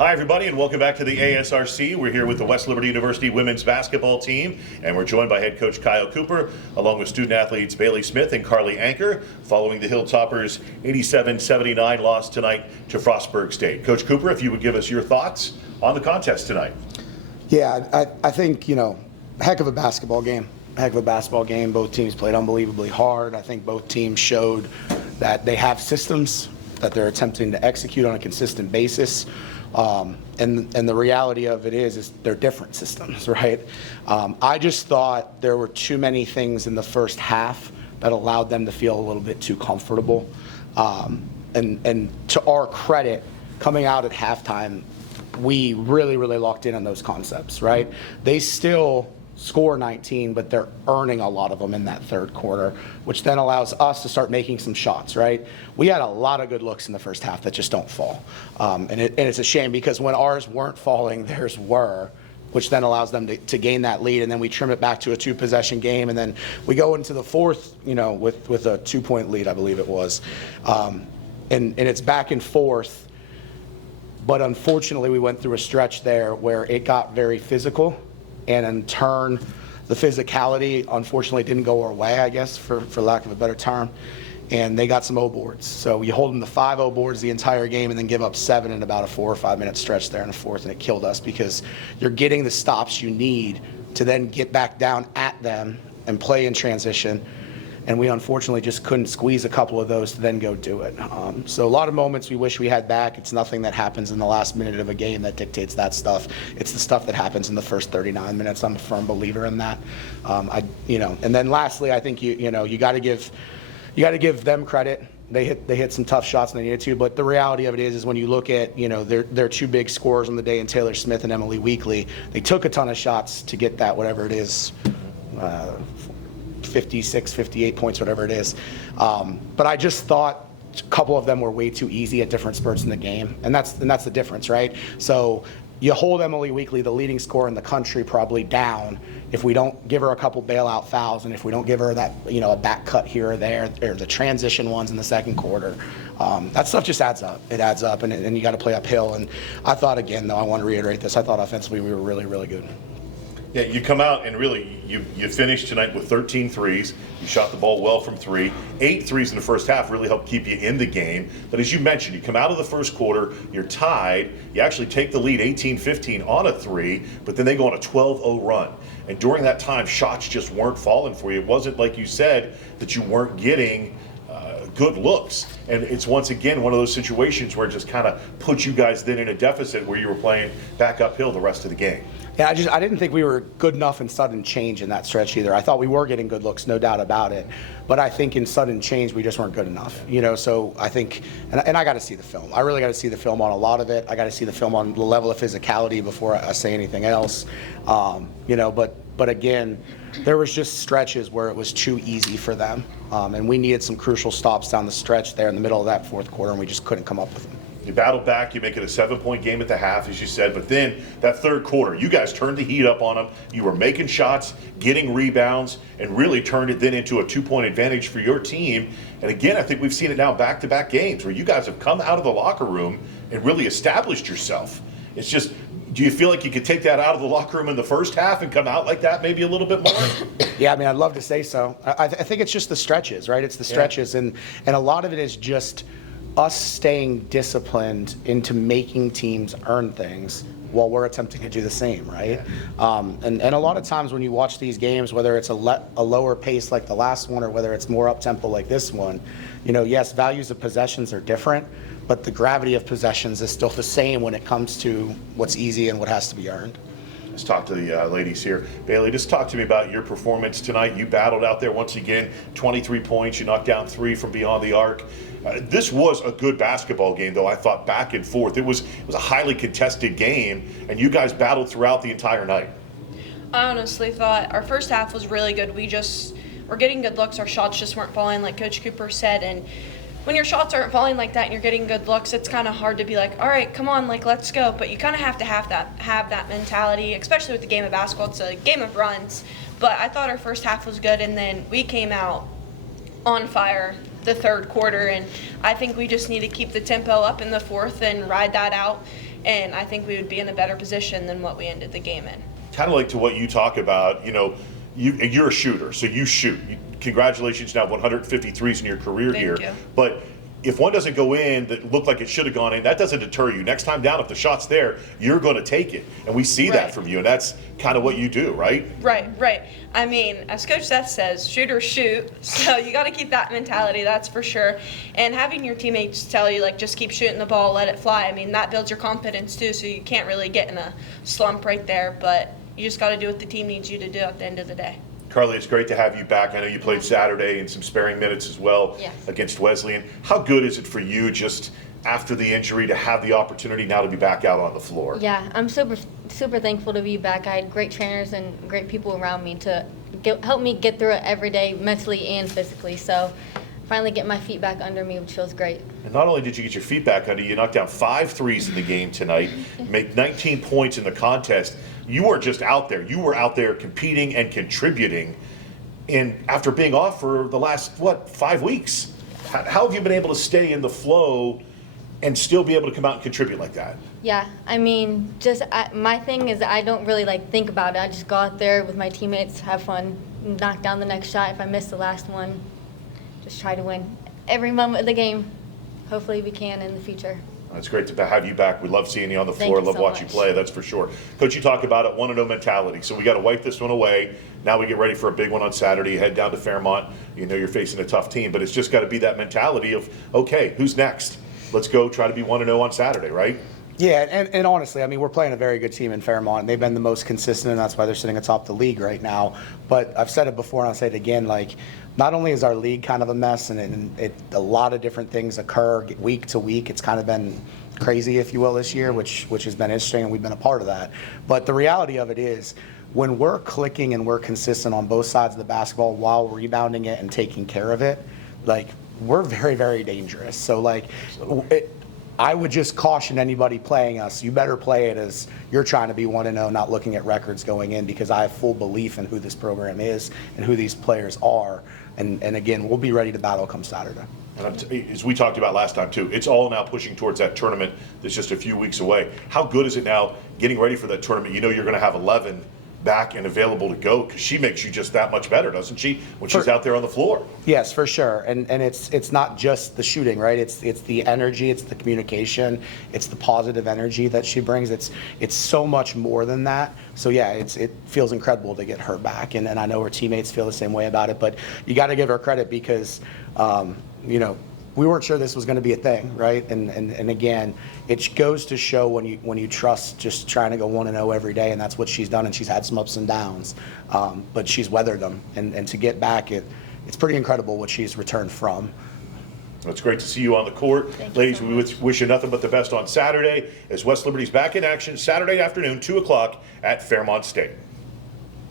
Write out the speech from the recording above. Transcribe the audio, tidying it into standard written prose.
Hi, everybody, and welcome back to the ASRC. We're here with the West Liberty University women's basketball team, and we're joined by head coach Kyle Cooper, along with student athletes Bailey Smith and Carly Anker, following the Hilltoppers' 87-79 loss tonight to Frostburg State. Coach Cooper, if you would give us your thoughts on the contest tonight. Yeah, I think, heck of a basketball game. Both teams played unbelievably hard. I think both teams showed that they have systems that they're attempting to execute on a consistent basis. And the reality of it is they're different systems, right? I just thought there were too many things in the first half that allowed them to feel a little bit too comfortable. And to our credit, coming out at halftime, we really locked in on those concepts, right? They still score 19, but they're earning a lot of them in that third quarter, which then allows us to start making some shots, right? We had a lot of good looks in the first half that just don't fall. And it's a shame because when ours weren't falling, theirs were, which then allows them to gain that lead, and then we trim it back to a two-possession game, and then we go into the fourth, with a 2-point lead, I believe it was. And it's back and forth, but unfortunately we went through a stretch there where it got very physical. And in turn, the physicality, unfortunately, didn't go our way, I guess, for lack of a better term. And they got some O boards. So you hold them to 5 O boards the entire game and then give up 7 in about a 4 or 5 minute stretch there in the fourth, and it killed us because you're getting the stops you need to then get back down at them and play in transition. And we unfortunately just couldn't squeeze a couple of those to then go do it. So a lot of moments we wish we had back. It's nothing that happens in the last minute of a game that dictates that stuff. It's the stuff that happens in the first 39 minutes. I'm a firm believer in that. And then lastly, I think you got to give them credit. They hit some tough shots and they needed to. But the reality of it is when you look at their 2 big scorers on the day in Taylor Smith and Emily Weekly, they took a ton of shots to get that whatever it is. 56, 58 points, whatever it is. But I just thought a couple of them were way too easy at different spurts in the game. And that's the difference, right? So you hold Emily Weekly, the leading scorer in the country, probably down if we don't give her a couple bailout fouls and if we don't give her that, a back cut here or there, or the transition ones in the second quarter. That stuff just adds up. It adds up, and you got to play uphill. And I thought, again, though, I want to reiterate this, I thought offensively we were really good. Yeah, you come out and really, you finished tonight with 13 threes. You shot the ball well from 3. 8 threes in the first half really helped keep you in the game. But as you mentioned, you come out of the first quarter, you're tied. You actually take the lead 18-15 on a 3, but then they go on a 12-0 run. And during that time, shots just weren't falling for you. It wasn't like you said that you weren't getting good looks. And it's once again one of those situations where it just kind of puts you guys then in a deficit where you were playing back uphill the rest of the game. Yeah, I didn't think we were good enough in sudden change in that stretch either. I thought we were getting good looks, no doubt about it. But I think in sudden change, we just weren't good enough. So I think, and I got to see the film. I really got to see the film on a lot of it. I got to see the film on the level of physicality before I say anything else. But again, there was just stretches where it was too easy for them. And we needed some crucial stops down the stretch there in the middle of that fourth quarter, and we just couldn't come up with them. You battled back, you make it a 7-point game at the half, as you said, but then that third quarter, you guys turned the heat up on them. You were making shots, getting rebounds, and really turned it then into a 2-point advantage for your team. And again, I think we've seen it now back-to-back games where you guys have come out of the locker room and really established yourself. It's just, do you feel like you could take that out of the locker room in the first half and come out like that maybe a little bit more? Yeah, I'd love to say so. I think it's just the stretches, right? It's the stretches, and a lot of it is just us staying disciplined into making teams earn things while we're attempting to do the same, right? And a lot of times when you watch these games, whether it's a lower pace like the last one or whether it's more up-tempo like this one, yes, values of possessions are different, but the gravity of possessions is still the same when it comes to what's easy and what has to be earned. Let's talk to the ladies here. Bailey, just talk to me about your performance tonight. You battled out there once again, 23 points. You knocked down 3 from beyond the arc. This was a good basketball game, though, I thought, back and forth. It was a highly contested game, and you guys battled throughout the entire night. I honestly thought our first half was really good. We just were getting good looks. Our shots just weren't falling, like Coach Cooper said, and when your shots aren't falling like that and you're getting good looks, it's kind of hard to be like, all right, come on, let's go. But you kind of have to have that mentality, especially with the game of basketball. It's a game of runs. But I thought our first half was good, and then we came out on fire the third quarter, and I think we just need to keep the tempo up in the fourth and ride that out and I think we would be in a better position than what we ended the game in. Kind of like to what you talk about, you're a shooter, so you shoot. Congratulations, now 153s in your career here. Thank you. But if one doesn't go in that looked like it should have gone in, that doesn't deter you. Next time down, if the shot's there, you're going to take it. And we see that Right. from you, and that's kind of what you do, right? Right. I mean, as Coach Seth says, shooters shoot. So you got to keep that mentality, that's for sure. And having your teammates tell you, like, just keep shooting the ball, let it fly. I mean, that builds your confidence too. So you can't really get in a slump right there. But you just got to do what the team needs you to do at the end of the day. Carly, it's great to have you back. I know you played Saturday in some sparing minutes as well Yes. against Wesleyan. How good is it for you just after the injury to have the opportunity now to be back out on the floor? Yeah, I'm super thankful to be back. I had great trainers and great people around me to help me get through it every day, mentally and physically. So finally get my feet back under me, which feels great. And not only did you get your feet back under you, knocked down 5 threes in the game tonight, make 19 points in the contest. You were just out there. You were out there competing and contributing. And after being off for the last, 5 weeks, how have you been able to stay in the flow and still be able to come out and contribute like that? Yeah, I mean, my thing is that I don't really think about it. I just go out there with my teammates, have fun, knock down the next shot. If I miss the last one, just try to win every moment of the game. Hopefully we can in the future. It's great to have you back. We love seeing you on the Thank floor. you Love so watching you much. play, that's for sure. Coach, you talk about it, 1-0 mentality. So we got to wipe this one away. Now we get ready for a big one on Saturday. You head down to Fairmont. You know you're facing a tough team, but it's just got to be that mentality of, okay, who's next? Let's go try to be 1-0 on Saturday, right? Yeah, and honestly, I mean, we're playing a very good team in Fairmont. They've been the most consistent, and that's why they're sitting atop the league right now. But I've said it before, and I'll say it again, not only is our league kind of a mess, and a lot of different things occur week to week. It's kind of been crazy, if you will, this year, which has been interesting, and we've been a part of that. But the reality of it is, when we're clicking and we're consistent on both sides of the basketball while rebounding it and taking care of it, we're very, very dangerous. So, I would just caution anybody playing us, you better play it as you're trying to be 1-0, not looking at records going in, because I have full belief in who this program is and who these players are. And again, we'll be ready to battle come Saturday. And as we talked about last time, too, it's all now pushing towards that tournament that's just a few weeks away. How good is it now getting ready for that tournament? You know you're going to have 11 back and available to go because she makes you just that much better, doesn't she, when she's out there on the floor? Yes, for sure. And it's not just the shooting, right? It's the energy, it's the communication, it's the positive energy that she brings. It's so much more than that. So yeah, it feels incredible to get her back, and I know her teammates feel the same way about it. But you got to give her credit because we weren't sure this was going to be a thing, right? And again, it goes to show when you trust just trying to go 1-0 every day, and that's what she's done. And she's had some ups and downs, but she's weathered them. And to get back, it's pretty incredible what she's returned from. Well, it's great to see you on the court. Thank you Ladies, so we much. wish you nothing but the best on Saturday as West Liberty's back in action Saturday afternoon, 2 o'clock at Fairmont State.